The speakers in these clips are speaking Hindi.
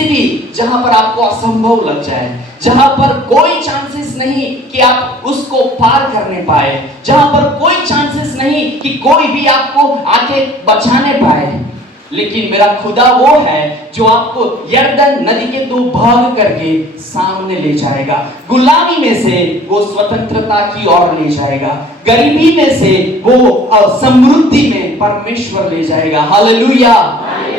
परिस्थिति जहां पर आपको असंभव लग जाए, जहां पर कोई चांसेस नहीं कि आप उसको पार करने पाए, जहां पर कोई चांसेस नहीं कि कोई भी आपको आके बचाने पाए, लेकिन मेरा खुदा वो है जो आपको यरदन नदी के दो भाग करके सामने ले जाएगा। गुलामी में से वो स्वतंत्रता की ओर ले जाएगा, गरीबी में से वो समृद्धि में परमेश्वर ले जाएगा। हालेलुया।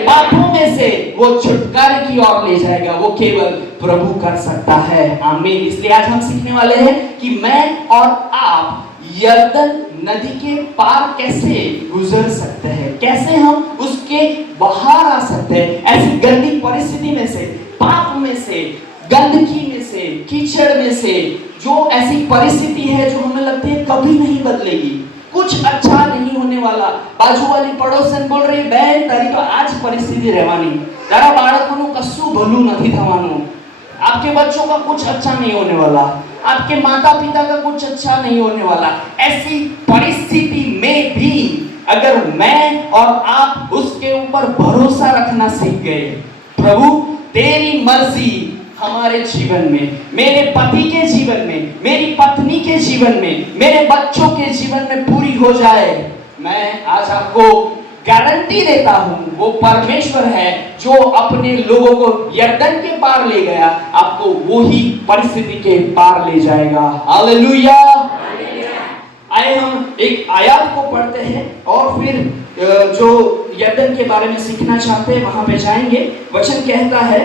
पापों में से वो छुटकारे की ओर ले जाएगा। वो केवल प्रभु कर सकता है। आमीन। इसलिए आज हम सीखने वाले हैं कि मैं और आप यरदन नदी के पार कैसे गुजर सकते हैं, कैसे हम उसके बाहर आ सकते हैं, ऐसी गंदी परिस्थिति में से, पाप में से, गंदगी में से, कीचड़ में से, जो ऐसी परिस्थिति है जो हमें लगती है कभी नहीं बदलेगी, कुछ अच्छा नहीं होने वाला। बाजू वाली पड़ोसन बोल रही, बहन तारी तो आज परिस्थिति રહેવાની, તારા બાળકોનું કશું ભલું નથી થવાનું, आपके बच्चों का कुछ अच्छा नहीं होने वाला, आपके माता पिता का कुछ अच्छा नहीं होने वाला। ऐसी परिस्थिति में भी अगर मैं और आप उसके ऊपर भरोसा रखना सीख गए, प्रभु तेरी मर्जी हमारे जीवन में, मेरे पति के जीवन में, मेरी पत्नी के जीवन में, मेरे बच्चों के जीवन में पूरी हो जाए, मैं आज आपको गारंटी देता हूं, वो परमेश्वर है जो अपने लोगों को यरदन के पार ले गया, आपको वो ही परिस्थिति के पार ले जाएगा। हालेलुया। आइए हम एक आयत को पढ़ते हैं और फिर जो यरदन के बारे में सीखना चाहते हैं वहां पे जाएंगे। वचन कहता है,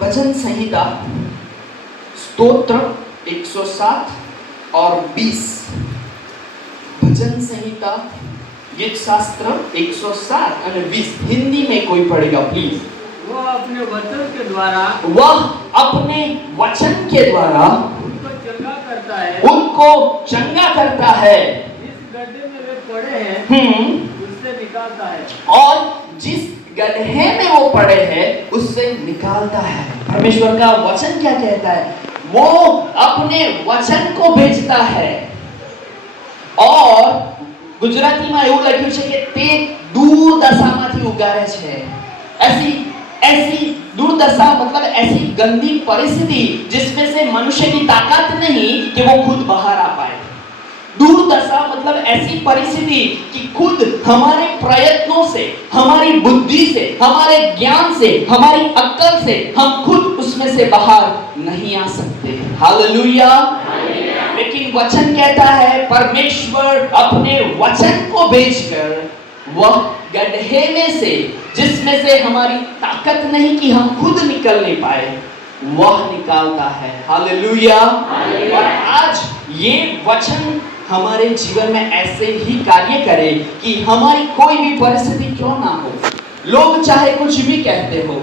भजन संहिता स्तोत्र 107 और 20, भजन संहिता गीत शास्त्र 107 और 20, हिंदी में कोई पढ़ेगा प्लीज। वह अपने वचन के द्वारा, वह अपने वचन के द्वारा उनको चंगा करता है, उनको चंगा करता है, जिस गड्ढे में वे पड़े हैं उससे निकालता है, और जिस गड्ढे में वो पड़े हैं उससे निकालता है। परमेश्वर का वचन क्या कहता है? वो अपने वचन को भेजता है और ગુજરાતીમાં એવું લખ્યું છે કે તે દુર્દશામાંથી ઉગારે છે। ऐसी दुर्दशा मतलब ऐसी गंदी परिस्थिति जिसमें से मनुष्य की ताकत नहीं कि वो खुद बाहर आ पाए। दुर्दशा मतलब ऐसी परिस्थिति कि खुद हमारे प्रयत्नों से, हमारी बुद्धि से, हमारे ज्ञान से, हमारी अक्ल से हम खुद उसमें से बाहर नहीं आ सकते। हालेलुया। लेकिन वचन कहता है परमेश्वर अपने वचन को भेजकर वह गड्ढे में से, जिसमें से हमारी ताकत नहीं कि हम खुद निकल नहीं पाए, वह निकालता है। हालेलुया। और आज ये वचन हमारे जीवन में ऐसे ही कार्य करे कि हमारी कोई भी परिस्थिति क्यों ना हो, लोग चाहे कुछ भी कहते हो,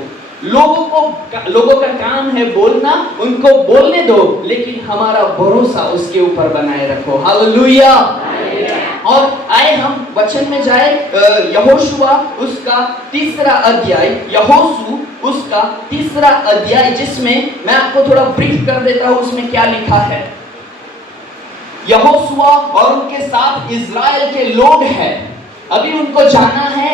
लोगों का काम है बोलना, उनको बोलने दो, लेकिन हमारा भरोसा उसके ऊपर बनाए रखो। हालेलुया। और आए हम वचन में जाए, यहोशुआ उसका 3रा अध्याय, यहोशू उसका 3रा अध्याय, जिसमें मैं आपको थोड़ा ब्रीफ कर देता हूं उसमें क्या लिखा है। यहोशुआ और उनके साथ इजराइल के लोग हैं, अभी उनको जाना है,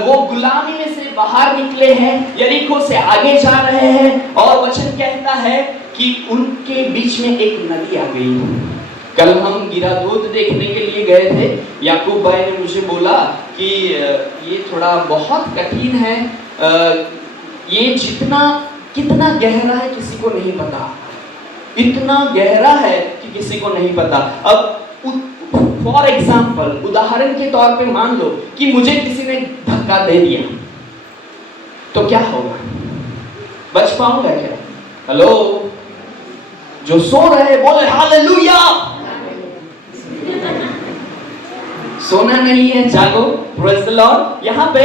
वो गुलामी में से बाहर निकले हैं, यरीको से आगे जा रहे हैं, और वचन कहता है कि उनके बीच में एक नदी आ गई। कल हम गिरा दूध देखने के लिए गए थे, याकूब भाई ने मुझे बोला कि ये थोड़ा बहुत कठिन है, ये कितना गहरा है किसी को नहीं पता, इतना गहरा है कि किसी को नहीं पता। अब फॉर एग्जाम्पल, उदाहरण के तौर पे मान लो कि मुझे किसी ने धक्का दे दिया, तो क्या होगा? बच पाऊंगा क्या? हेलो, जो सो रहे बोले हालेलुया। सोना नहीं है, जागो, प्रेज़ द लॉर्ड। यहाँ पे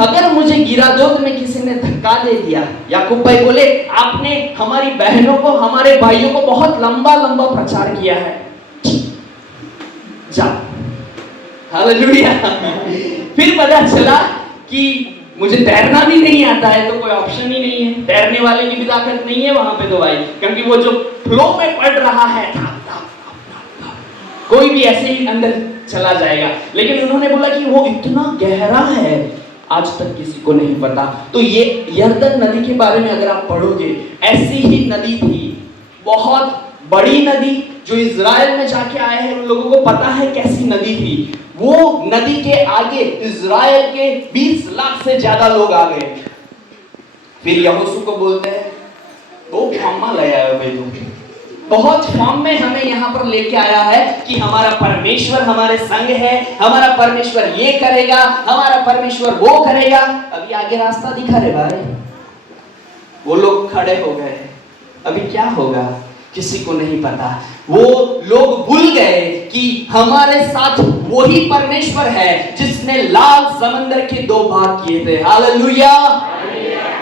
अगर मुझे गिरादोद में किसी ने धक्का दे दिया, याकूब भाई बोले आपने हमारी बहनों को, हमारे भाइयों को बहुत लंबा प्रचार किया है, जा। हालेलुया। फिर पता चला कि मुझे तैरना भी नहीं आता है, तो कोई ऑप्शन ही नहीं है, तैरने वाले की भी ताकत नहीं है वहां पे तो भाई, क्योंकि वो जो फ्लो में पड़ रहा है कोई भी ऐसे ही अंदर चला जाएगा। लेकिन उन्होंने बोला कि वो इतना गहरा है आज तक किसी को नहीं पता। तो ये यरदन नदी के बारे में अगर आप पढ़ोगे, ऐसी ही नदी थी, बहुत बड़ी नदी, जो इज़राइल में जाके आए हैं उन लोगों को पता है कैसी नदी थी। वो नदी के आगे इज़राइल के 20 लाख से ज्यादा लोग आ गए। फिर यहोशू को बोलते हैं, वो फॉर्मा ले आए भाई, तुम बहुत फॉर्म में हमें यहाँ पर लेके आया है कि हमारा परमेश्वर हमारे संग है, हमारा परमेश्वर ये करेगा, हमारा परमेश्वर वो करेगा। अभी आगे रास्ता दिखा रहे भाई, वो लोग खड़े हो गए, अभी क्या होगा किसी को नहीं पता। वो लोग भूल गए कि हमारे साथ वही परमेश्वर है जिसने लाल समंदर के 2 भाग किए थे। हालेलुया।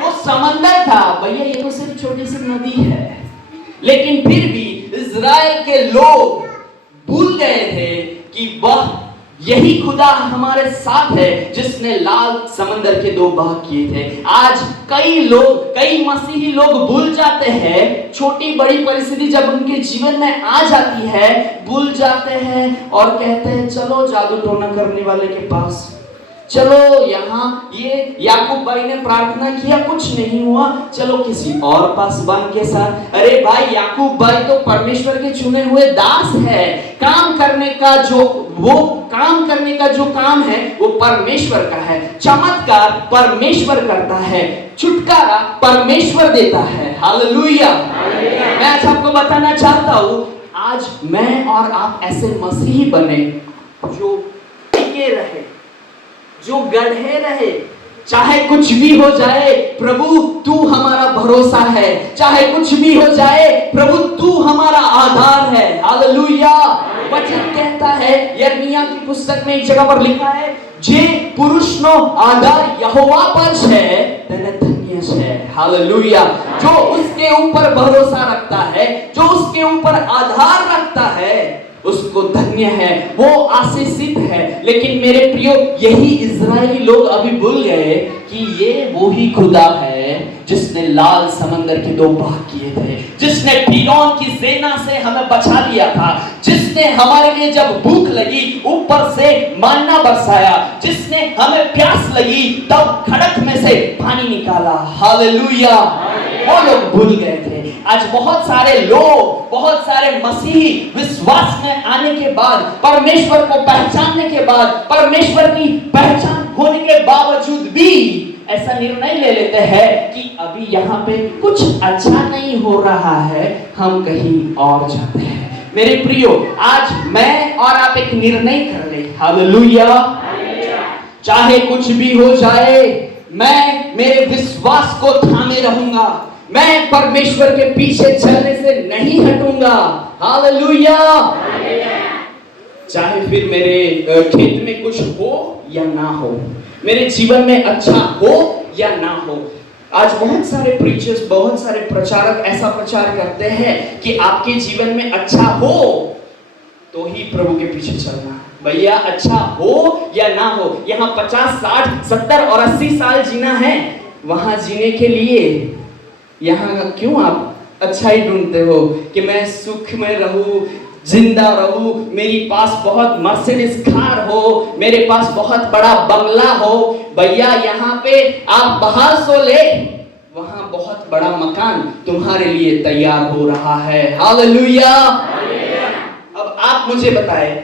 वो समंदर था भैया, ये तो सिर्फ छोटी सी नदी है, लेकिन फिर भी इज़राइल के लोग भूल गए थे कि वह यही खुदा हमारे साथ है जिसने लाल समंदर के 2 भाग किए थे। आज कई मसीही लोग भूल जाते हैं, छोटी बड़ी परिस्थिति जब उनके जीवन में आ जाती है भूल जाते हैं और कहते हैं चलो जादू टोना करने वाले के पास, चलो यहाँ ये याकूब भाई ने प्रार्थना किया कुछ नहीं हुआ, चलो किसी और पासबान के साथ। अरे भाई, याकूब भाई तो परमेश्वर के चुने हुए दास है। काम करने का जो काम है वो परमेश्वर का है। चमत्कार परमेश्वर करता है, छुटकारा परमेश्वर देता है। हालेलुया। मैं आज आपको बताना चाहता हूँ, आज मैं और आप ऐसे मसीही बने जो टिके रहे, जो गढ़े रहे। चाहे कुछ भी हो जाए प्रभु तू हमारा भरोसा है, चाहे कुछ भी हो जाए प्रभु तू हमारा आधार है। हालेलुया। वचन कहता है, यिर्मयाह की पुस्तक में एक जगह पर लिखा है, जे पुरुषनो आधार यहोवा पर है तेने धन्य है। हालेलुया। जो उसके ऊपर भरोसा रखता है, जो उसके ऊपर आधार रखता है, उसको धन्य है, वो आशीषित है। लेकिन मेरे प्रियो, यही इज़राइली लोग अभी भूल गए कि ये वही खुदा है जिसने लाल समंदर के 2 भाग किए थे, जिसने फिरौन की सेना से हमें बचा लिया था, जिसने हमारे लिए जब भूख लगी ऊपर से मन्ना बरसाया, जिसने हमें प्यास लगी तब खड़क में से पानी निकाला। हालेलुया। वो लोग भूल गए थे। आज बहुत सारे लोग, बहुत सारे मसीही विश्वास में आने के बाद, परमेश्वर को पहचानने के बाद, परमेश्वर की पहचान होने के बावजूद भी ऐसा निर्णय ले लेते हैं कि अभी यहाँ पे कुछ अच्छा नहीं हो रहा है, हम कहीं और जाते हैं। मेरे प्रियो, आज मैं और आप एक निर्णय कर ले। हालेलुया। चाहे कुछ भी हो जाए, मैं मेरे विश्वास को थामे रहूंगा, मैं परमेश्वर के पीछे चलने से नहीं हटूंगा। हालेलुया। चाहे फिर मेरे खेत में कुछ हो या ना हो, मेरे जीवन में अच्छा हो या ना हो। आज बहुत सारे प्रीचर्स, बहुत सारे प्रचारक ऐसा प्रचार करते हैं कि आपके जीवन में अच्छा हो तो ही प्रभु के पीछे चलना। भैया, अच्छा हो या ना हो, यहाँ 50, 60, 70 और 80 साल जीना है, वहां जीने के लिए यहाँ क्यों आप अच्छा ही ढूंढते हो कि मैं सुख में रहूं, जिंदा रहूं, मेरी पास बहुत मर्सिडीज कार हो, मेरे पास बहुत बड़ा बंगला हो। भैया, यहाँ पे आप बाहर सो ले, वहां बहुत बड़ा मकान तुम्हारे लिए तैयार हो रहा है। हालेलुया। अब आप मुझे बताएं,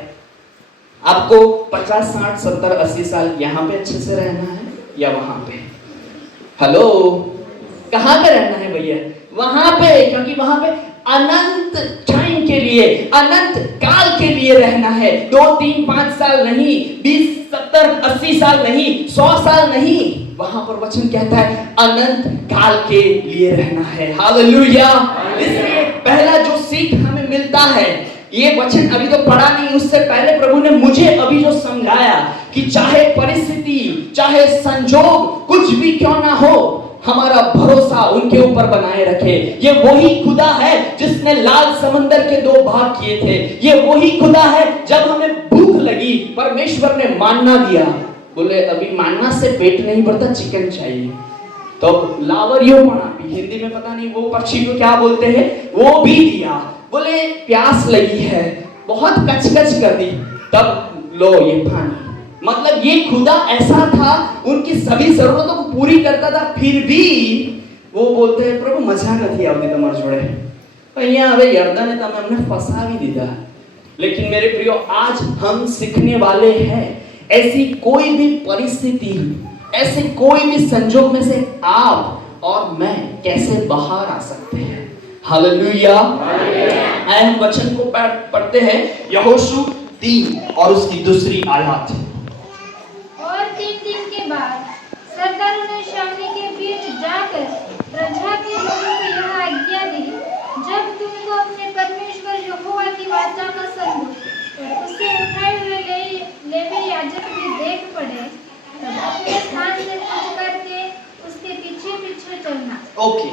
आपको 50, 60, 70, 80 साल यहाँ पे अच्छे से रहना है या वहां पे? हेलो, कहाँ पे रहना है भैया? वहां पे, क्योंकि वहां पे अनंत टाइम के लिए, अनंत काल के लिए रहना है। 2, 3, 5 साल नहीं, 20, 70, 80 साल नहीं, 100 साल नहीं, वहां पर वचन कहता है अनंत काल के लिए रहना है। हालेलुया। इसलिए पहला जो सीख हमें मिलता है, ये वचन अभी तो पढ़ा नहीं, उससे पहले प्रभु ने मुझे अभी जो समझाया कि चाहे परिस्थिति, चाहे संजोग कुछ भी क्यों ना हो, हमारा भरोसा उनके ऊपर बनाए रखे। ये वही खुदा है जिसने लाल समंदर के 2 भाग किए थे। ये वही खुदा है, जब हमें भूख लगी परमेश्वर ने मानना दिया। बोले अभी मानना से पेट नहीं भरता, चिकन चाहिए, तो लावरियो पड़ा, हिंदी में पता नहीं वो पक्षी को क्या बोलते हैं, वो भी दिया। बोले प्यास लगी है, बहुत कचकच कर दी, तब लो ये पानी। मतलब ये खुदा ऐसा था, उनकी सभी जरूरतों को पूरी करता था, फिर भी वो बोलते हैं प्रभु मजा નથી આવતી તમારા જોડે, અહીંયા હવે यर्दने તમે અમને ફસાવી દીધા। लेकिन मेरे प्रियो, आज हम सीखने वाले हैं ऐसी कोई भी परिस्थिति, ऐसे कोई भी संजोग में से आप और मैं कैसे बाहर आ सकते हैं। हालेलुया। आइए हम वचन को पढ़ते हैं, यहोशू 3 और उसकी दूसरी आयत। और 3 दिन के बाद सरदारों ने शाऊल के बीच जाकर प्रजा के लोगों को यह आज्ञा दी, जब तुमको अपने परमेश्वर यहोवा की वाचा का संदूक और उससे उठाए हुए लेवी याजक भी देख पड़े, तब अपने स्थान से कूच करके उसके पीछे पीछे चलना। ओके,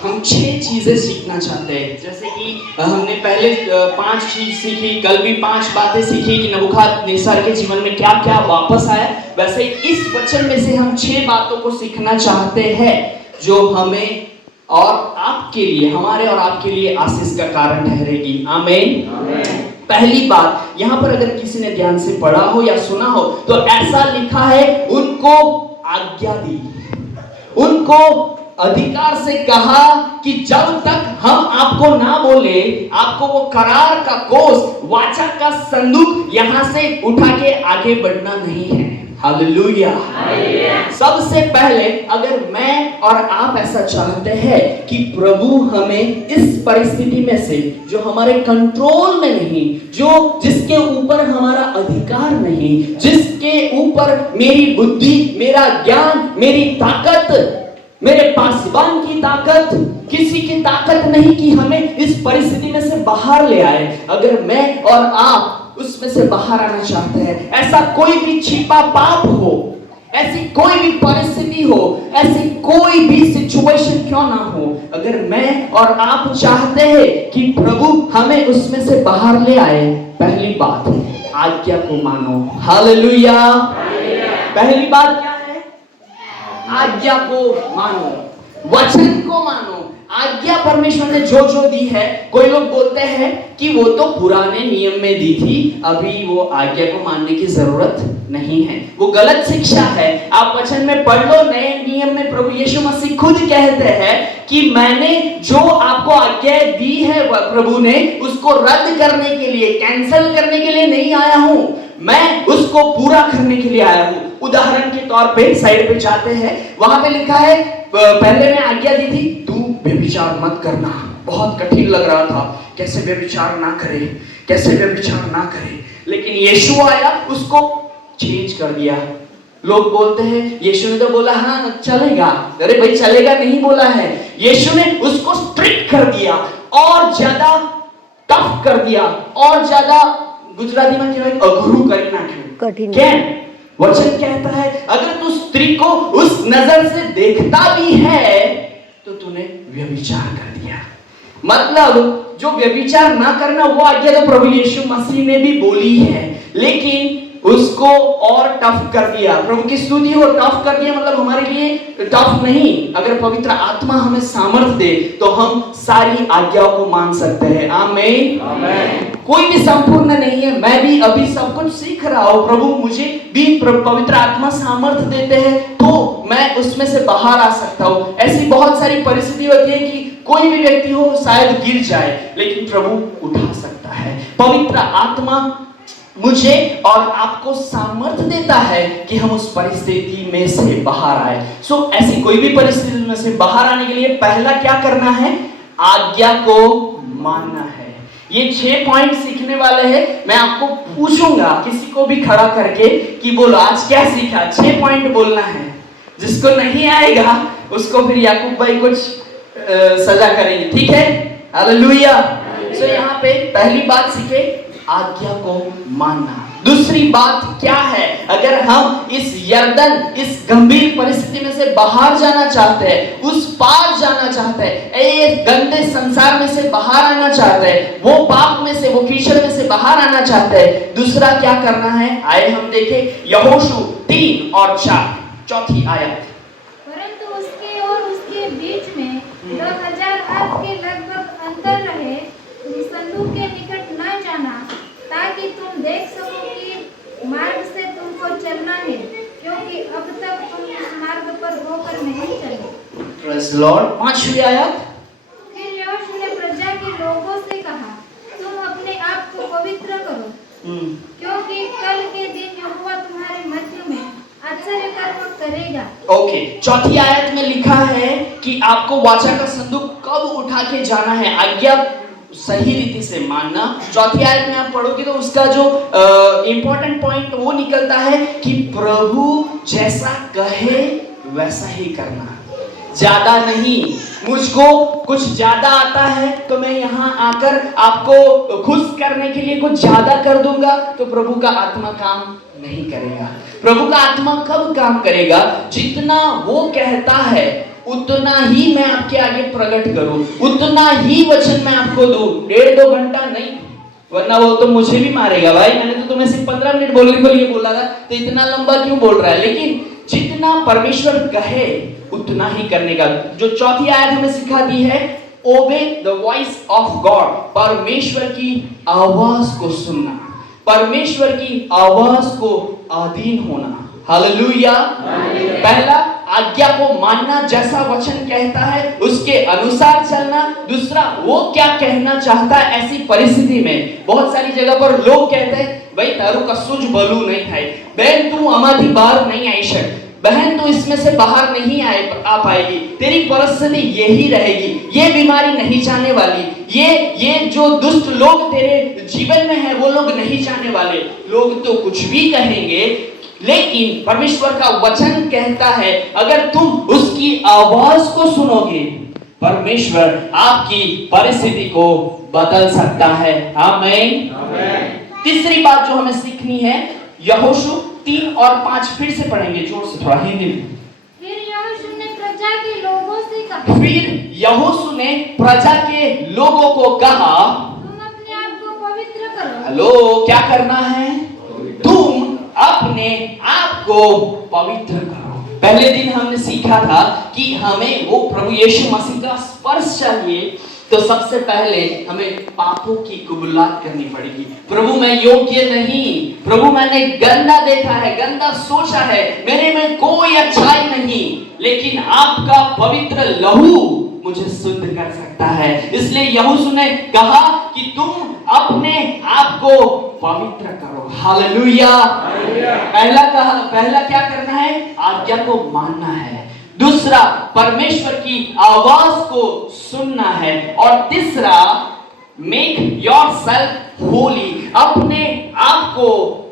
हम 6 चीजें सीखना चाहते हैं। जैसे कि हमने पहले 5 चीज सीखी, कल भी 5 बातें सीखी कि नबूखदनेस्सर के जीवन में क्या क्या वापस आया। वैसे इस वचन में से हम 6 बातों को सीखना चाहते हैं जो हमें और आपके लिए, हमारे और आपके लिए आशीष का कारण ठहरेगी। आमीन। पहली बात, यहाँ पर अगर किसी ने ध्यान से पढ़ा हो या सुना हो तो ऐसा लिखा है, उनको आज्ञा दी, उनको अधिकार से कहा कि जब तक हम आपको ना बोले, आपको वो करार का कोस, वाचा का संदूक यहां से उठा के आगे बढ़ना नहीं है। हालेलुया। सबसे पहले अगर मैं और आप ऐसा चाहते हैं कि प्रभु हमें इस परिस्थिति में से, जो हमारे कंट्रोल में नहीं, जो जिसके ऊपर हमारा अधिकार नहीं, जिसके ऊपर मेरी बुद्धि, मेरा ज्ञान, मेरी ताकत, मेरे पासवान की ताकत, किसी की ताकत नहीं कि हमें इस परिस्थिति में से बाहर ले आए, अगर मैं और आप उसमें से बाहर आना चाहते हैं, ऐसा कोई भी छिपा पाप हो, ऐसी कोई भी परिस्थिति हो, ऐसी कोई भी सिचुएशन क्यों ना हो, अगर मैं और आप चाहते हैं कि प्रभु हमें उसमें से बाहर ले आए, पहली बात आज्ञा को मानो। हालेलुया। पहली बात क्या है? आज्ञा को मानो, वचन को मानो। आज्ञा परमेश्वर ने जो जो दी है, कोई लोग बोलते हैं कि वो तो पुराने नियम में दी थी, अभी वो आज्ञा को मानने की जरूरत नहीं है, वो गलत शिक्षा है। आप वचन में पढ़ लो, नए नियम में प्रभु यीशु मसीह खुद कहते हैं कि मैंने जो आपको आज्ञा दी है प्रभु ने, उसको रद्द करने के लिए, कैंसिल करने के लिए नहीं आया हूं, मैं उसको पूरा करने के लिए आया हूं। उदाहरण के तौर पे साइड पे जाते हैं, वहां पे लिखा है, पहले मैं आज्ञा दी थी, तू व्यभिचार मत करना। बहुत कठिन लग रहा था, कैसे व्यभिचार ना करे, कैसे व्यभिचार ना करे, लेकिन यीशु आया, उसको चेंज कर दिया। लोग बोलते हैं यीशु ने तो बोला हाँ चलेगा, अरे भाई चलेगा नहीं बोला है, यीशु ने उसको स्ट्रिक्ट कर दिया और ज्यादा टफ कर दिया और ज्यादा, गुजराती में कहवाय अघरू કરી નાખ્યું। क्या वचन कहता है, अगर तू स्त्री को उस नजर से देखता भी है तो तूने व्यभिचार कर दिया। मतलब जो व्यभिचार ना करना, वो आज्ञा तो प्रभु यीशु मसीह ने भी बोली है, लेकिन उसको और टफ कर दिया। प्रभु की स्तुति हो, टफ कर दिया मतलब हमारे लिए टफ नहीं। अगर पवित्र आत्मा हमें सामर्थ्य दे तो हम सारी आज्ञाओं को मान सकते हैं। आमीन। कोई भी संपूर्ण नहीं है, मैं भी अभी सब कुछ सीख रहा हूं, प्रभु मुझे भी पवित्र आत्मा सामर्थ्य देते हैं तो मैं उसमें से बाहर आ सकता हूं। ऐसी बहुत सारी परिस्थिति होती है कि कोई भी व्यक्ति हो शायद गिर जाए, लेकिन प्रभु उठा सकता है। पवित्र आत्मा मुझे और आपको सामर्थ्य देता है कि हम उस परिस्थिति में से बाहर आए। ऐसी कोई भी परिस्थिति में से बाहर आने के लिए पहला क्या करना है? आज्ञा को मानना है। ये 6 पॉइंट सीखने वाले हैं। मैं आपको पूछूंगा किसी को भी खड़ा करके कि बोलो आज क्या सीखा। 6 पॉइंट बोलना है, जिसको नहीं आएगा उसको फिर याकूब भाई कुछ सजा करेंगे, ठीक है? हालेलुया। यहाँ पे पहली बात सीखे, आज्ञा को मानना। दूसरी बात क्या है? अगर हम इस यर्दन, इस गंभीर परिस्थिति में से बाहर जाना चाहते हैं, उस पार जाना चाहते हैं, इस गंदे संसार में से बाहर आना चाहते हैं, वो पाप में से, वो कीचड़ में से बाहर आना चाहते हैं, दूसरा क्या करना है? आए हम देखें यहोशू 3 और 4, चौथी आयत। परंतु उसके और उसके बीच में 2000 हाथ के लगभग अंतर रहे, तुम संदूक के निकट न जाना, ताकि तुम देख सको कि मार्ग से तुम नहीं चले। Praise the lord. 5वीं आयत, फिर यहोशू ने प्रजा के लोगों से कहा, तुम अपने आप को पवित्र करो, क्योंकि कल के दिन यहोवा तुम्हारे मध्य में आश्चर्य कर्म करेगा। ओके, 4थी आयत में लिखा है कि आपको वाचा का संदूक कब उठा के जाना है, आज्ञा सही रीति से मानना। 4थी आयत में आप पढ़ोगे तो उसका जो इंपॉर्टेंट पॉइंट वो निकलता है कि प्रभु जैसा कहे वैसा ही करना, ज्यादा नहीं। मुझको कुछ ज्यादा आता है तो मैं यहाँ आकर आपको खुश करने के लिए कुछ ज्यादा कर दूंगा, तो प्रभु का आत्मा काम नहीं करेगा। प्रभु का आत्मा कब काम करेगा? जितना वो कहता है उतना ही मैं आपके आगे प्रकट करूं, उतना ही वचन मैं आपको दूं। 1.5-2 घंटा नहीं, वरना वो तो मुझे भी मारेगा। भाई मैंने तो तुम्हें सिर्फ 15 मिनट बोलने के लिए बोला था, तो इतना लंबा क्यों बोल रहा है? लेकिन जितना परमेश्वर कहे उतना ही करने का। जो 4थी आयत हमें सिखाती है, obey the voice of God, परमेश्वर की आवाज को सुनना, परमेश्वर की आवाज को अधीन होना। हालेलुया। पहला, आज्ञा को मानना, जैसा वचन कहता है उसके अनुसार चलना। दूसरा, वो क्या कहना चाहता है ऐसी परिस्थिति में। बहुत सारी जगह पर लोग कहते हैं, भाई तारू कसूज बलू नहीं खाए, बहन तू आमाथी बाहर नहीं आई शक, बहन तो इसमें से बाहर नहीं आ पाएगी, तेरी परिस्थिति यही रहेगी, ये बीमारी नहीं जाने वाली, ये जो दुष्ट लोग तेरे जीवन में है वो लोग नहीं जाने वाले। लोग तो कुछ भी कहेंगे, लेकिन परमेश्वर का वचन कहता है अगर तुम उसकी आवाज को सुनोगे, परमेश्वर आपकी परिस्थिति को बदल सकता है। आमीन। तीसरी बात जो हमें सीखनी है, यहोशू 3 और 5 फिर से पढ़ेंगे जोर से, थोड़ा हिंदी में। फिर यहोशू ने प्रजा के लोगों से कहा, फिर यहोशू ने प्रजा के लोगों को कहा, तुम अपने आप को पवित्र करो। हेलो, क्या करना है? तुम अपने आप को पवित्र करो। पहले दिन हमने सीखा था कि हमें वो प्रभु यीशु मसीह का स्पर्श चाहिए, तो सबसे पहले हमें पापों की कबूलात करनी पड़ेगी। प्रभु मैं योग्य नहीं, प्रभु मैंने गंदा देखा है, गंदा सोचा है, मेरे में कोई अच्छाई नहीं, लेकिन आपका पवित्र लहू मुझे शुद्ध कर सकता है। इसलिए यहोशू ने कहा कि तुम अपने आप को पवित्र करो। हालेलुया। पहला क्या करना है? आज्ञा को मानना है। दूसरा, परमेश्वर की आवाज को सुनना है। और तीसरा, मेक योरसेल्फ होली, अपने आप को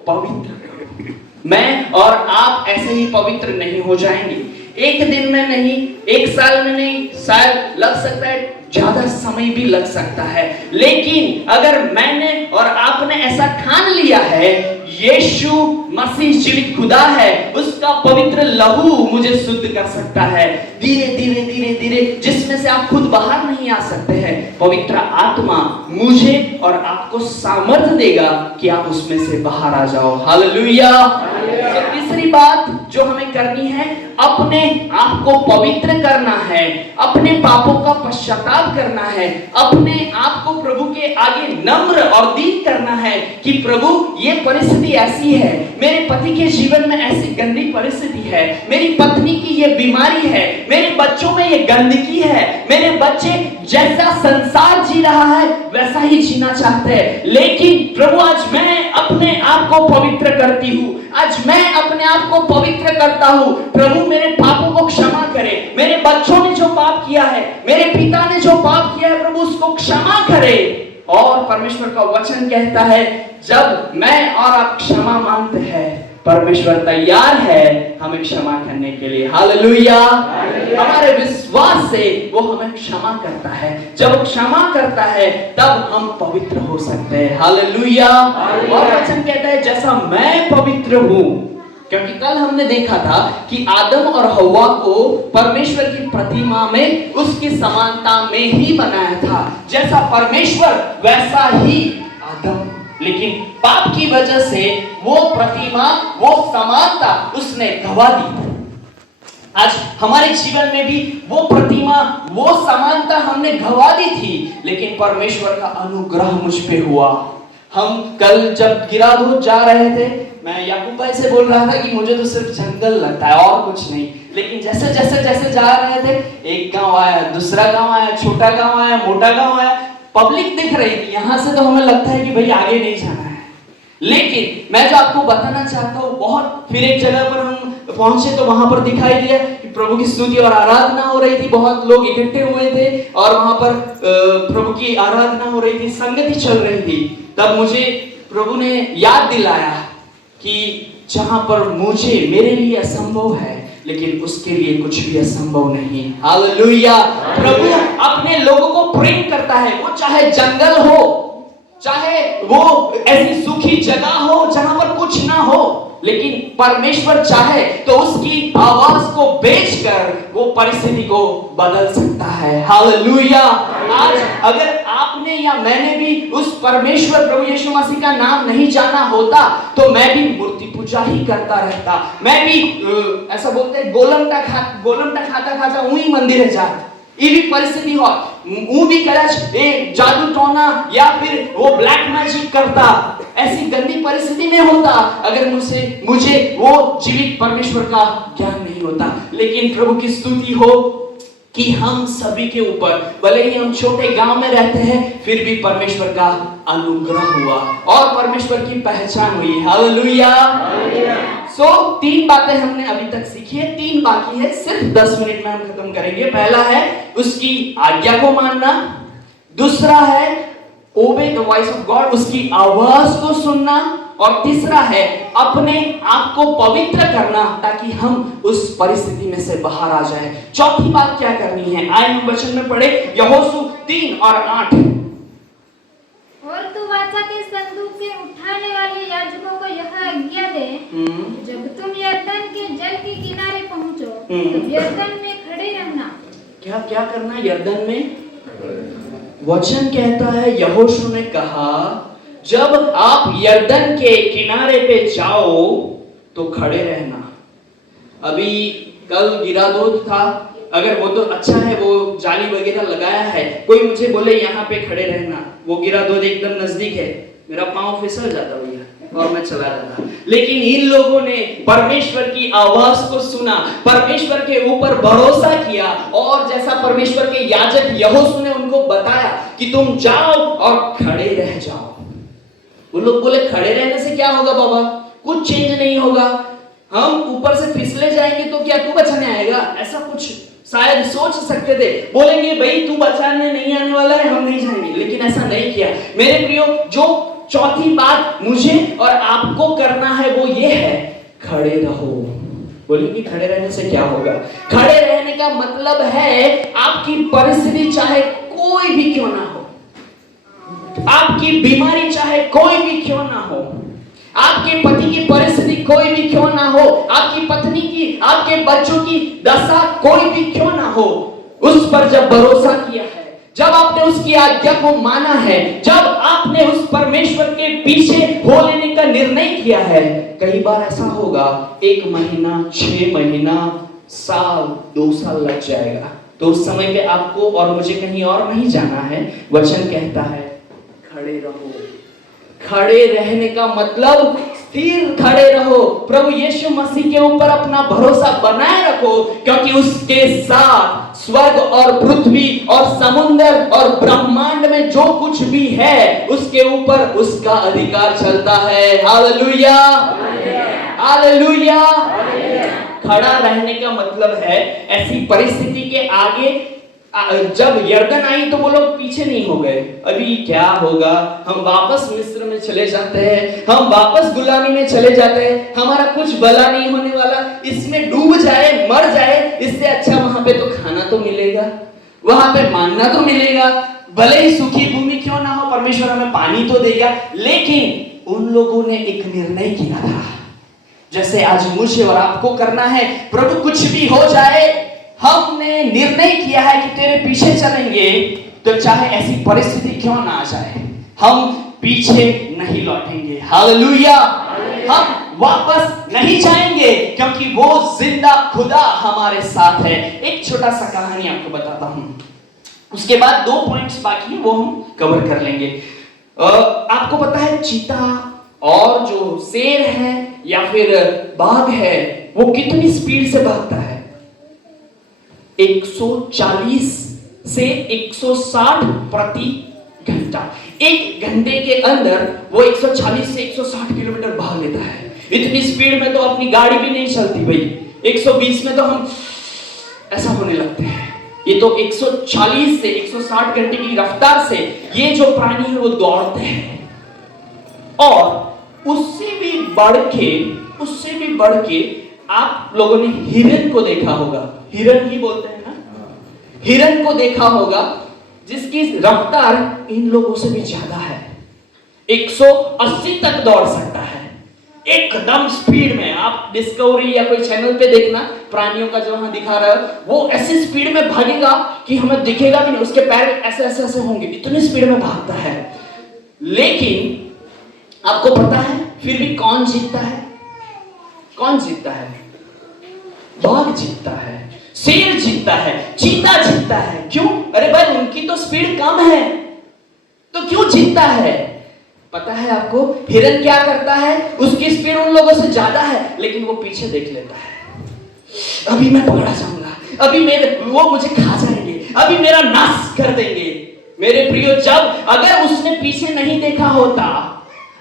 पवित्र करो। मैं और आप ऐसे ही पवित्र नहीं हो जाएंगे, एक दिन में नहीं, एक साल में नहीं, शायद लग सकता है, ज्यादा समय भी लग सकता है। लेकिन अगर मैंने और आपने ऐसा ठान लिया है, यीशु मसीह जीवित खुदा है, उसका पवित्र लहू मुझे शुद्ध कर सकता है। धीरे धीरे धीरे धीरे, जिसमें से आप खुद बाहर नहीं आ सकते हैं, पवित्र आत्मा मुझे और आपको सामर्थ्य देगा कि आप उसमें से बाहर आ जाओ। हालेलुया। तो तीसरी बात जो हमें करनी है, अपने आप को पवित्र करना है, अपने पापों का पश्चाताप करना है, अपने आप को प्रभु के आगे नम्र और दीन करना है कि प्रभु ये परिस्थिति ऐसी है, मेरे पति के जीवन में ऐसी गंदी परिस्थिति है, मेरी पत्नी की ये बीमारी है, मेरे बच्चों में ये गंदगी है, मेरे बच्चे जैसा संसार जी रहा है वैसा ही जीना चाहते हैं, लेकिन प्रभु आज मैं अपने आप को पवित्र करती हूँ, आज मैं अपने आप को पवित्र करता हूँ। प्रभु मेरे पापों को क्षमा करे, मेरे बच्चों ने जो पाप किया है, मेरे पिता ने जो पाप किया है, प्रभु उसको क्षमा करे। और परमेश्वर का वचन कहता है, जब मैं और आप क्षमा मांगते हैं, परमेश्वर तैयार है हमें क्षमा करने के लिए। हालेलुया। हमारे विश्वास से वो हमें क्षमा करता है, जब क्षमा करता है तब हम पवित्र हो सकते हैं। हालेलुया। और वचन कहता है जैसा मैं पवित्र हूँ, क्योंकि कल हमने देखा था कि आदम और हव्वा को परमेश्वर की प्रतिमा में उसकी समानता में ही बनाया था, जैसा परमेश्वर वैसा ही आदम, लेकिन पाप की वजह से वो प्रतिमा, वो समानता उसने गवा दी। आज हमारे जीवन में भी वो प्रतिमा, वो समानता हमने गवा दी थी, लेकिन परमेश्वर का अनुग्रह मुझ पे हुआ। हम कल जब गिराधो जा रहे थे, मैं याकूब भाई से बोल रहा था कि मुझे तो सिर्फ जंगल लगता है और कुछ नहीं, लेकिन जैसे जैसे जैसे जा रहे थे, एक गांव आया, दूसरा गांव आया, छोटा गांव आया, मोटा गांव आया, पब्लिक दिख रही थी। यहां से तो हमें लगता है कि भाई आगे नहीं जाना है, लेकिन मैं जो आपको बताना चाहता हूँ, बहुत फिर एक जगह पर हम पहुंचे तो वहां पर दिखाई दिया कि प्रभु की स्तुति और आराधना हो रही थी, बहुत लोग इकट्ठे हुए थे और वहां पर प्रभु की आराधना हो रही थी, संगति चल रही थी। तब मुझे प्रभु ने याद दिलाया कि जहां पर मुझे मेरे लिए असंभव है, लेकिन उसके लिए कुछ भी असंभव नहीं। हालेलुया। प्रभु अपने लोगों को प्रेम करता है, वो चाहे जंगल हो, चाहे वो ऐसी सूखी जगह हो जहां पर कुछ ना हो, लेकिन परमेश्वर चाहे तो उसकी आवाज को बेचकर वो परिस्थिति को बदल सकता है। हालेलुया। आज अगर आपने या मैंने भी उस परमेश्वर प्रभु यीशु मसीह का नाम नहीं जाना होता तो मैं भी मूर्ति पूजा ही करता रहता, मैं भी ऐसा बोलते हैं गोलमटा खाता खाता वही मंदिर है जा एवी परिस्थिति हो, હું भी कदाच एक जादू टोना या फिर वो ब्लैक मैजिक करता, ऐसी गंदी परिस्थिति में होता अगर मुझे वो जीवित परमेश्वर का ज्ञान नहीं होता। लेकिन प्रभु की स्तुति हो कि हम सभी के ऊपर, भले ही हम छोटे गांव में रहते हैं, फिर भी परमेश्वर का अनुग्रह हुआ और परमेश्वर की पहचान हुई। हालेलुया। सो 3 बातें हमने अभी तक सीखी है, 3 बाकी है, सिर्फ 10 मिनट में हम खत्म करेंगे। पहला है उसकी आज्ञा को मानना, दूसरा है obey the voice of God, उसकी आवाज को सुनना, और तीसरा है अपने आप को पवित्र करना ताकि हम उस परिस्थिति में से बाहर आ जाए। चौथी बात क्या करनी है, आए हम वचन में पढ़े यहोशू 3 और 8। और तू वाचा के संदूक के उठाने वाले याजकों को यह आज्ञा दे, जब तुम यरदन के जल के किनारे पहुंचो तो यरदन में खड़े रहना। क्या क्या करना है यरदन में? वचन कहता है यहोशू ने कहा जब आप यरदन के किनारे पे जाओ तो खड़े रहना। अभी कल गिरादोद था, अगर वो तो अच्छा है, वो जाली वगैरह लगाया है, कोई मुझे बोले यहाँ पे खड़े रहना, वो गिरादोद एकदम नजदीक है, मेरा पांव फिसल जाता भैया और मैं चला जाता। लेकिन इन लोगों ने परमेश्वर की आवाज को सुना, परमेश्वर के ऊपर भरोसा किया, और जैसा परमेश्वर के याजक यहोशू ने उनको बताया कि तुम जाओ और खड़े रह जाओ। वो लोग बोले खड़े रहने से क्या होगा बाबा, कुछ चेंज नहीं होगा, हम ऊपर से फिसले जाएंगे तो क्या तू बचाने आएगा? ऐसा कुछ शायद सोच सकते थे, बोलेंगे भाई तू बचाने नहीं आने वाला है, हम नहीं जाएंगे, लेकिन ऐसा नहीं किया। मेरे प्रियो, जो चौथी बात मुझे और आपको करना है वो ये है, खड़े रहो। बोलेंगे खड़े रहने से क्या होगा? खड़े रहने का मतलब है आपकी परिस्थिति चाहे कोई भी क्यों ना हो, आपकी बीमारी चाहे कोई भी क्यों ना हो, आपके पति की परिस्थिति कोई भी क्यों ना हो, आपकी पत्नी की, आपके बच्चों की दशा कोई भी क्यों ना हो, उस पर जब भरोसा किया है, जब आपने उसकी आज्ञा को माना है, जब आपने उस परमेश्वर के पीछे हो लेने का निर्णय किया है, कई बार ऐसा होगा 1 महीना, 6 महीना, साल, 2 साल लग जाएगा, तो उस समय पे आपको और मुझे कहीं और नहीं जाना है। वचन कहता है खड़े रहो। खड़े रहने का मतलब स्थिर खड़े रहो, प्रभु यीशु मसीह के ऊपर अपना भरोसा बनाए रखो, क्योंकि उसके साथ स्वर्ग और पृथ्वी और समुद्र और ब्रह्मांड में जो कुछ भी है उसके ऊपर उसका अधिकार चलता है। Hallelujah, hallelujah. खड़ा रहने का मतलब है ऐसी परिस्थिति के आगे जब यरदन आई तो वो लोग पीछे नहीं हो गए, अभी क्या होगा, हम वापस मिस्र में चले जाते हैं, हम वापस गुलामी में चले जाते हैं, हमारा कुछ भला नहीं होने वाला, इसमें डूब जाए, मर जाए, इससे अच्छा वहां पे तो खाना तो मिलेगा, वहां पे मानना तो मिलेगा, भले ही सूखी भूमि क्यों ना हो, परमेश्वर हमें पानी तो देगा। लेकिन उन लोगों ने एक निर्णय किया था, जैसे आज मुझे और आपको करना है, प्रभु कुछ भी हो जाए, हमने निर्णय किया है कि तेरे पीछे चलेंगे, तो चाहे ऐसी परिस्थिति क्यों ना आ जाए, हम पीछे नहीं लौटेंगे। हालेलुया। हम वापस नहीं जाएंगे क्योंकि वो जिंदा खुदा हमारे साथ है। एक छोटा सा कहानी आपको बताता हूं, उसके बाद 2 पॉइंट्स बाकी हैं, वो हम कवर कर लेंगे। आपको पता है चीता और जो शेर है या फिर बाघ है वो कितनी स्पीड से भागता है? 140 से 160 प्रति घंटा। एक घंटे के अंदर वो 140 से 160 किलोमीटर भाग लेता है। इतनी स्पीड में तो अपनी गाड़ी भी नहीं चलती भाई। 120 में तो हम ऐसा होने लगते हैं। ये तो 140 से 160 घंटे की रफ्तार से ये जो प्राणी है वो दौड़ते हैं। और उससे भी बढ़ के आप लोगों ने हिरन को देखा होगा। हिरन ही बोलते हैं ना, हिरन को देखा होगा जिसकी रफ्तार इन लोगों से भी ज्यादा है। 180 तक दौड़ सकता है एकदम स्पीड में। आप डिस्कवरी या कोई चैनल पे देखना, प्राणियों का जो वहां दिखा रहा है, वो ऐसी स्पीड में भागेगा कि हमें दिखेगा भी नहीं, उसके पैर ऐसे ऐसे ऐसे होंगे, इतनी स्पीड में भागता है। लेकिन आपको पता है फिर भी कौन जीतता है? कौन जीतता है? बाघ जीतता है, शेर जीतता है, चीता जीतता है। क्यों? अरे भाई उनकी तो स्पीड कम है, तो क्यों जीतता है? पता है आपको हिरन क्या करता है? उसकी स्पीड उन लोगों से ज्यादा है, लेकिन वो पीछे देख लेता है। अभी मैं पकड़ा जाऊंगा, अभी वो मुझे खा जाएंगे, अभी मेरा नाश कर देंगे। मेरे प्रियो, जब अगर उसने पीछे नहीं देखा होता,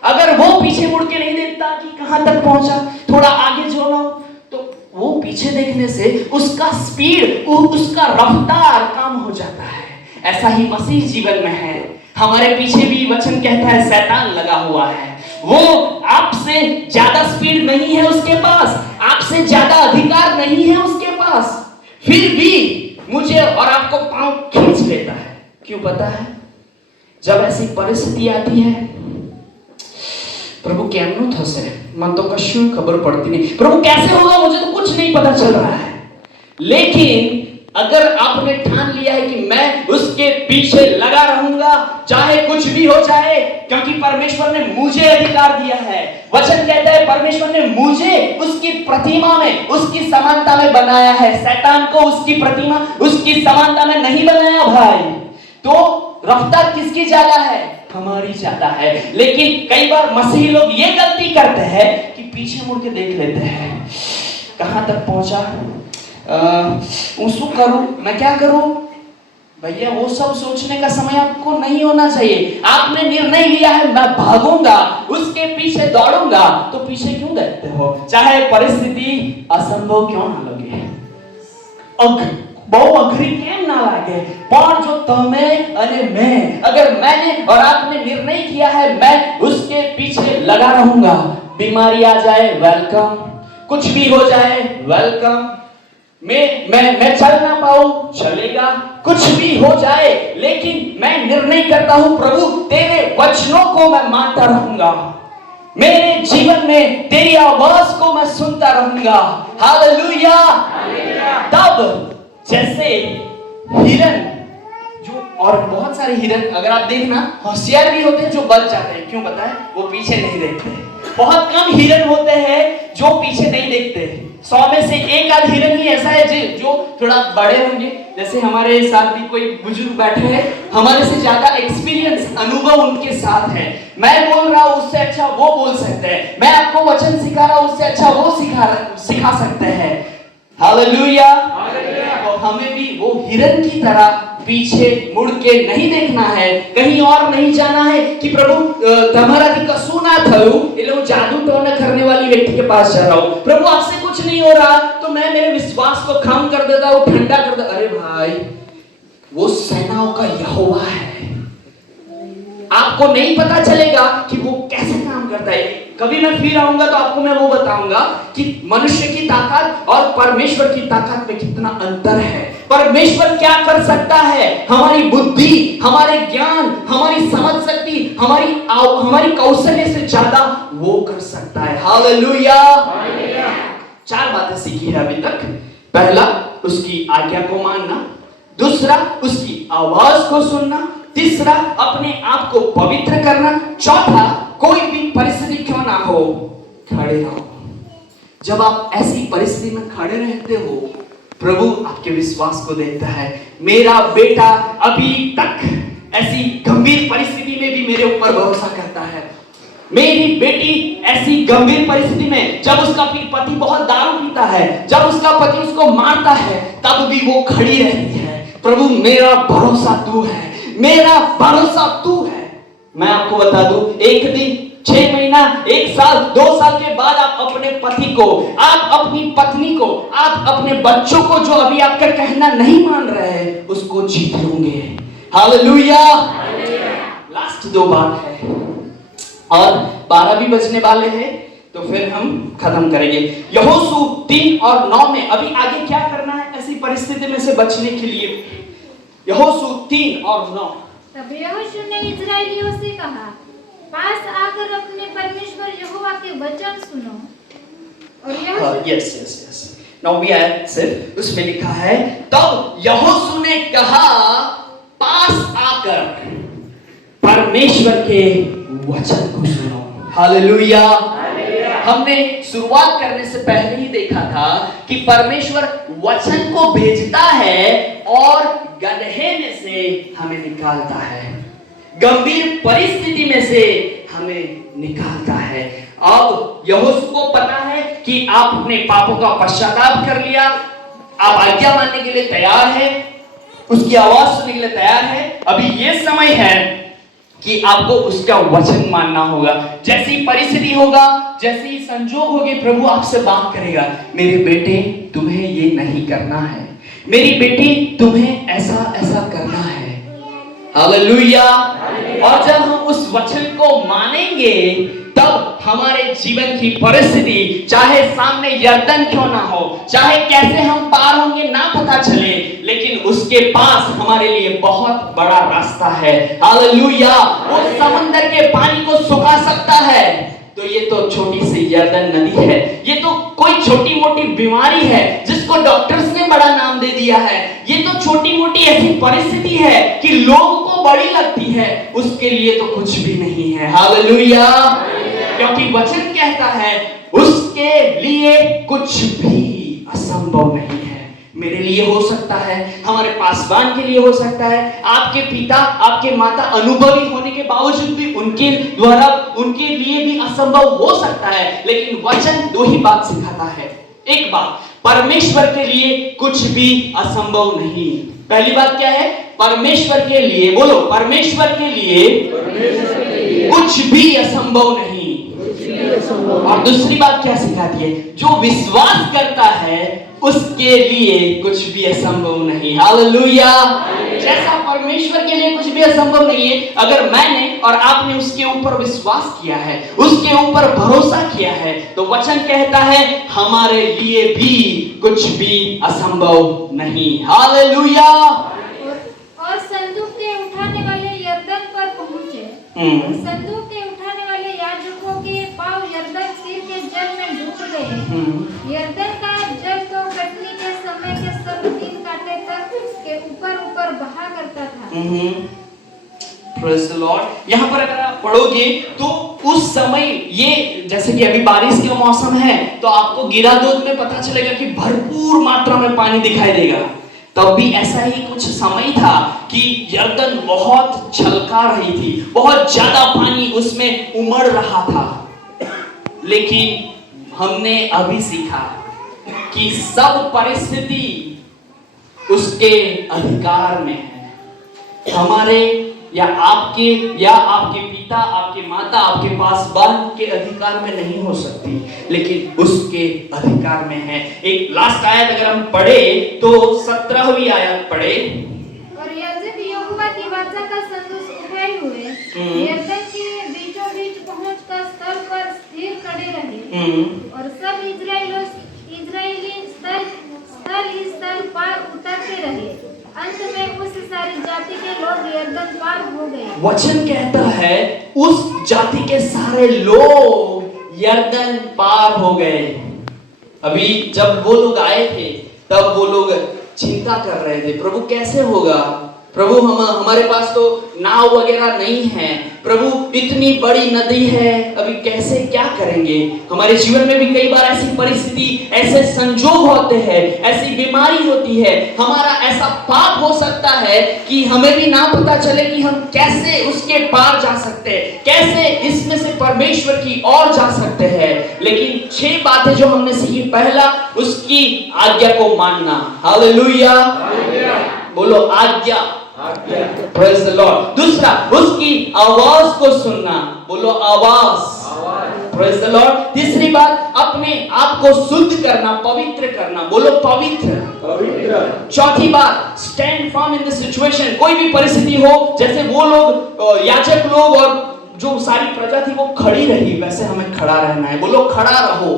अगर वो पीछे मुड़ के नहीं देखता कि कहां तक पहुंचा, थोड़ा आगे जो ना, तो वो पीछे देखने से उसका स्पीड, उसका रफ्तार कम हो जाता है। ऐसा ही मसीह जीवन में है। हमारे पीछे भी वचन कहता है शैतान लगा हुआ है। वो आपसे ज्यादा स्पीड नहीं है उसके पास, आपसे ज्यादा अधिकार नहीं है उसके पास, फिर भी मुझे और आपको पांव खींच लेता है। क्यों पता है? जब ऐसी परिस्थिति आती है, प्रभु केमनु थसे, मन तो कशु खबर पड़ती नहीं, प्रभु कैसे होगा मुझे तो कुछ नहीं पता चल रहा है। लेकिन अगर आपने ठान लिया है कि मैं उसके पीछे लगा रहूंगा चाहे कुछ भी हो जाए, क्योंकि परमेश्वर ने मुझे अधिकार दिया है। वचन कहता है परमेश्वर ने मुझे उसकी प्रतिमा में, उसकी समानता में बनाया है। शैतान को उसकी प्रतिमा, उसकी समानता में नहीं बनाया भाई। तो रफ्तार किसकी ज्यादा है? हमारी ज्यादा है। लेकिन कई बार मसीही लोग ये गलती करते हैं कि पीछे मुड़ के देख लेते हैं, कहां तक पहुंचा, उसको करूं, मैं क्या करूं। भैया वो सब सोचने का समय आपको नहीं होना चाहिए। आपने निर्णय लिया है मैं भागूंगा, उसके पीछे दौड़ूंगा, तो पीछे क्यों देखते हो? चाहे परिस्थिति असंभव क्यों ना लगे, बहु अघरी केम ना लागे, पर जो तुम्हें अरे मैं, अगर मैंने और आपने निर्णय किया है मैं उसके पीछे लगा रहूंगा, बीमारी आ जाए वेलकम, कुछ भी हो जाए वेलकम, मैं चल ना पाऊं चलेगा, कुछ भी हो जाए, लेकिन मैं निर्णय करता हूं प्रभु तेरे वचनों को मैं मानता रहूंगा, मेरे जीवन में तेरी आवाज को मैं सुनता रहूंगा। हालेलुया। तब जैसे हिरन जो, और बहुत सारे हिरन अगर आप देखना होशियार भी होते हैं जो बच जाते हैं। क्यों पता है? वो पीछे नहीं देखते। बहुत कम हिरन होते हैं जो पीछे नहीं देखते। 100 में से एक आध हिरन ही ऐसा है जो थोड़ा बड़े होंगे। जैसे हमारे साथ भी कोई बुजुर्ग बैठे हैं, हमारे से ज्यादा एक्सपीरियंस, अनुभव उनके साथ है। मैं बोल रहा हूं उससे अच्छा वो बोल सकते हैं, मैं आपको वचन सिखा रहा हूं उससे अच्छा वो सिखा सकते हैं। हालेलुया। तो हमें भी वो हिरन की तरह पीछे मुड़ के नहीं देखना है, कहीं और नहीं जाना है कि प्रभु तुम्हारा कसूर ना थयु, ये लोग जादू टोना करने वाली व्यक्ति के पास जा रहा हूं, प्रभु आपसे कुछ नहीं हो रहा, तो मैं मेरे विश्वास को खम कर देता हूं, ठंडा कर देता। अरे भाई वो सेनाओं का यहोवा है। आपको नहीं पता चलेगा कि वो कैसे काम करता है। कभी मैं फिर आऊंगा तो आपको मैं वो बताऊंगा कि मनुष्य की ताकत और परमेश्वर की ताकत में कितना अंतर है। परमेश्वर क्या कर सकता है, हमारी बुद्धि, हमारे ज्ञान, हमारी समझ शक्ति, हमारी कौशल्य से ज्यादा वो कर सकता है। हालेलुया। 4 बातें सीखी है अभी तक। पहला, उसकी आज्ञा को मानना। दूसरा, उसकी आवाज को सुनना। तीसरा, अपने आप को पवित्र करना। चौथा, कोई भी परिस्थिति क्यों ना हो खड़े रहो। जब आप ऐसी परिस्थिति में खड़े रहते हो, प्रभु आपके विश्वास को देखता है। मेरा बेटा अभी तक ऐसी गंभीर परिस्थिति में भी मेरे ऊपर भरोसा करता है। मेरी बेटी ऐसी गंभीर परिस्थिति में, जब उसका पति बहुत दारू पीता है, जब उसका पति उसको मारता है, तब भी वो खड़ी रहती है। प्रभु मेरा भरोसा तू है, मेरा भरोसा तू है। मैं आपको बता दूं, एक दिन, 6 महीना, 1 साल, 2 साल के बाद आप अपने पति को, आप अपनी पत्नी को, आप अपने बच्चों को, जो अभी आपका कहना नहीं मान रहे हैं, उसको जीत लोगे। हालेलुया। लास्ट 2 बात है और 12 भी बजने वाले हैं, तो फिर हम खत्म करेंगे। यहोशू 3 और 9 में अभी आगे क्या करना है ऐसी परिस्थिति में से बचने के लिए। यहोशू 3 और 9। तब यहोशू ने इस्राएलियों से कहा, पास आकर अपने परमेश्वर यहोवा के वचन सुनो। और यस नाउ वी आर सिर्फ उसमें लिखा है, तब यहोशू ने कहा, पास आकर परमेश्वर के वचन को सुनो। हालेलुया। हमने शुरुआत करने से पहले ही देखा था कि परमेश्वर वचन को भेजता है और गड्ढे में से हमें निकालता है, गंभीर परिस्थिति में से हमें निकालता है। अब यहोशू को पता है कि आप अपने पापों का पश्चाताप कर लिया, आप आज्ञा मानने के लिए तैयार है, उसकी आवाज सुनने के लिए तैयार है। अभी ये समय है कि आपको उसका वचन मानना होगा। जैसी परिस्थिति होगा, जैसी संजोग होगी, प्रभु आपसे बात करेगा, मेरे बेटे तुम्हें ये नहीं करना है, मेरी बेटी तुम्हें ऐसा ऐसा करना है। हालेलुया। और जब हम उस वचन को मानेंगे, तब हमारे जीवन की परिस्थिति, चाहे सामने यरदन क्यों ना हो, चाहे कैसे हम पार होंगे ना पता चले, लेकिन उसके पास हमारे लिए बहुत बड़ा रास्ता है। हालेलुया। वो समंदर के पानी को सुखा सकता है। तो ये तो छोटी सी यरदन नदी है, ये तो कोई छोटी मोटी बीमारी है जिसको डॉक्टर्स ने बड़ा नाम दे दिया है, ये तो छोटी मोटी ऐसी परिस्थिति है कि लोगों को बड़ी लगती है, उसके लिए तो कुछ भी नहीं है। हालेलुया। क्योंकि वचन कहता है उसके लिए कुछ भी असंभव नहीं है। मेरे लिए हो सकता है, हमारे पासवान के लिए हो सकता है, आपके पिता, आपके माता अनुभवी होने के बावजूद भी उनके द्वारा, उनके लिए भी असंभव हो सकता है। लेकिन वचन 2 ही बात सिखाता है। एक बात, परमेश्वर के लिए कुछ भी असंभव नहीं। पहली बात क्या है? परमेश्वर के लिए, बोलो, परमेश्वर के लिए कुछ भी असंभव नहीं। और दूसरी बात क्या सिखाती है? जो विश्वास करता है उसके लिए कुछ भी असंभव नहीं। हालेलुया। जैसा परमेश्वर के लिए कुछ भी असंभव नहीं है, अगर मैंने और आपने उसके ऊपर विश्वास किया है, उसके ऊपर भरोसा किया है, तो वचन कहता है हमारे लिए भी कुछ भी असंभव नहीं। हालेलुया। और संदूक के उठाने वाले यरदन पर पहुंचे। संदूक के उठाने वाले याजकों के पांव यरदन तीर के जल में डूब गए। यरदन का जल तो कटनी के समय के सब 3 कांटे तक के ऊपर ऊपर बहा करता था। Praise the Lord। यहाँ पर अगर आप पढ़ोगे तो उस समय, ये जैसे कि अभी बारिश का मौसम है, तो आपको गिरादोद में पता चलेगा कि भरपूर मात्रा में पानी दिखाई देगा। तब भी ऐसा ही कुछ समय था कि यरदन बहुत छलका रही थी, बहुत ज्यादा पानी उसमें उमड़ रहा था। लेकिन हमने अभी सीखा कि सब परिस्थिति उसके अधिकार में है। हमारे या आपके पिता, आपके माता, आपके पासवान के अधिकार में नहीं हो सकती, लेकिन उसके अधिकार में है। एक लास्ट आयत अगर हम पढ़े तो 17वीं आयत पढ़े। और याजक यहोवा की वाचा का संदेश उठाए हुए यरदन के बीचों बीच पहुंचकर स्थल पर स्थिर खड़े रहे। और सब इस्राएली स्थल पार उतरते रहे। अंत में उस सारी जाति के लोग यरदन पार हो गए। वचन कहता है उस जाति के सारे लोग यरदन पार हो गए। अभी जब वो लोग आए थे, तब वो लोग चिंता कर रहे थे, प्रभु कैसे होगा, प्रभु हमारे पास तो नाव वगैरह नहीं है, प्रभु इतनी बड़ी नदी है, अभी कैसे क्या करेंगे। हमारे जीवन में भी कई बार ऐसी परिस्थिति, ऐसे संजोग होते हैं, ऐसी बीमारी होती है, हमारा ऐसा पाप हो सकता सकता है कि हमें भी ना पता चले कि हम कैसे उसके पार जा सकते हैं, कैसे इसमें से परमेश्वर की ओर जा सकते हैं। लेकिन 6 बातें जो हमने सीखी, पहला उसकी आज्ञा को मानना। हालेलुया, बोलो आज्ञा। Praise the Lord. दूसरा, उसकी आवाज को सुनना। बोलो आवाज। Praise the Lord. तीसरी बात, अपने आप को शुद्ध करना, पवित्र करना। बोलो पवित्र। चौथी बात, stand firm in the situation. कोई भी परिस्थिति हो, जैसे वो लोग याजक लोग और जो सारी प्रजा थी वो खड़ी रही, वैसे हमें खड़ा रहना है। बोलो खड़ा रहो।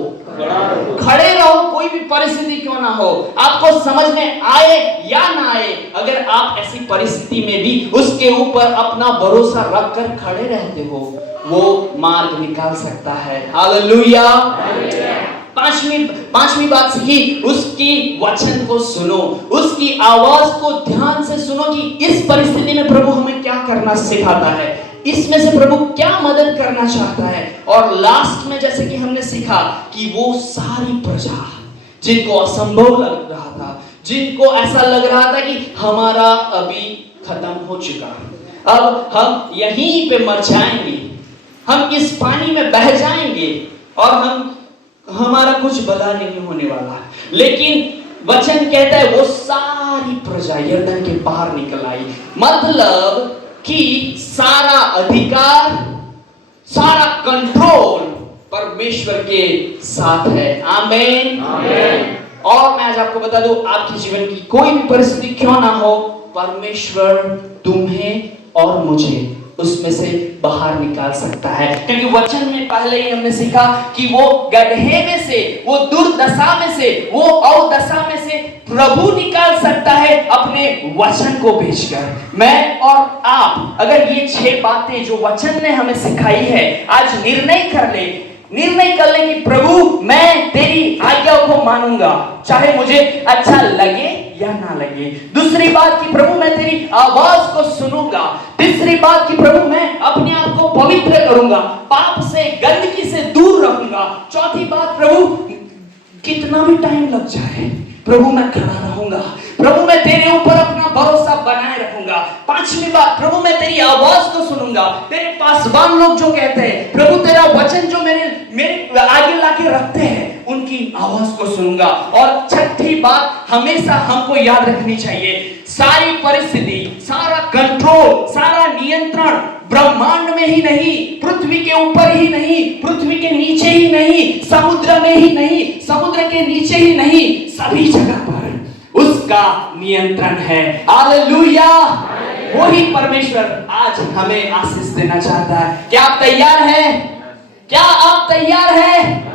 खड़े रहो, कोई भी परिस्थिति क्यों ना हो, आपको समझ में आए या ना आए, अगर आप ऐसी परिस्थिति में भी उसके ऊपर अपना भरोसा रखकर खड़े रहते हो, वो मार्ग निकाल सकता है। हालेलुया। पांचवी बात सीखी, उसकी वचन को सुनो, उसकी आवाज को ध्यान से सुनो कि इस परिस्थिति में प्रभु हमें क्या करना सिखाता है, इसमें से प्रभु क्या मदद करना चाहता है। और लास्ट में जैसे कि हमने सीखा कि वो सारी प्रजा जिनको असंभव लग रहा था, जिनको ऐसा लग रहा था कि हमारा अभी खत्म हो चुका, अब हम यहीं पे मर जाएंगे, हम इस पानी में बह जाएंगे और हमारा कुछ भला नहीं होने वाला, लेकिन वचन कहता है वो सारी प्रजा यरदन के पार निकल आई। मतलब कि सारा अधिकार, सारा कंट्रोल परमेश्वर के साथ है। आमीन। और मैं आज आपको बता दूं, आपके जीवन की कोई भी परिस्थिति क्यों ना हो, परमेश्वर तुम्हें और मुझे उसमें से बाहर निकाल सकता है। क्योंकि वचन में पहले ही हमने सीखा कि वो गड्ढे में से, वो दुर्दशा में से, वो अवदशा में से प्रभु निकाल सकता है अपने वचन को भेजकर। मैं और आप अगर ये 6 बातें जो वचन ने हमें सिखाई है, आज निर्णय कर ले कि प्रभु मैं तेरी आज्ञा को मानूंगा, चाहे मुझे अच्छा लगे या ना लगे। दूसरी बात कि प्रभु मैं तेरी आवाज को सुनूंगा। तीसरी बात कि प्रभु मैं अपने आप को पवित्र करूंगा, पाप से, गंदगी से दूर रहूंगा। चौथी बात, प्रभु कितना भी टाइम लग जाए, प्रभु मैं खड़ा रहूंगा, प्रभु मैं तेरे ऊपर अपना भरोसा बनाए रखूंगा। पांचवी बात, प्रभु मैं तेरी आवाज को सुनूंगा। तेरे पासवान लोग जो कहते हैं, प्रभु तेरा वचन जो मेरे आगे लाके रखते हैं, उनकी आवाज को सुनूंगा। और छठी बात हमेशा हमको याद रखनी चाहिए, सारी परिस्थिति, सारा कंट्रोल, सारा नियंत्रण ब्रह्मांड में ही नहीं, पृथ्वी के ऊपर ही नहीं, पृथ्वी के नीचे ही नहीं, समुद्र में ही नहीं, समुद्र के नीचे ही नहीं, सभी जगह पर उसका नियंत्रण है। हालेलुया। वही परमेश्वर आज हमें आशीष देना चाहता है। क्या आप तैयार हैं? क्या आप तैयार हैं?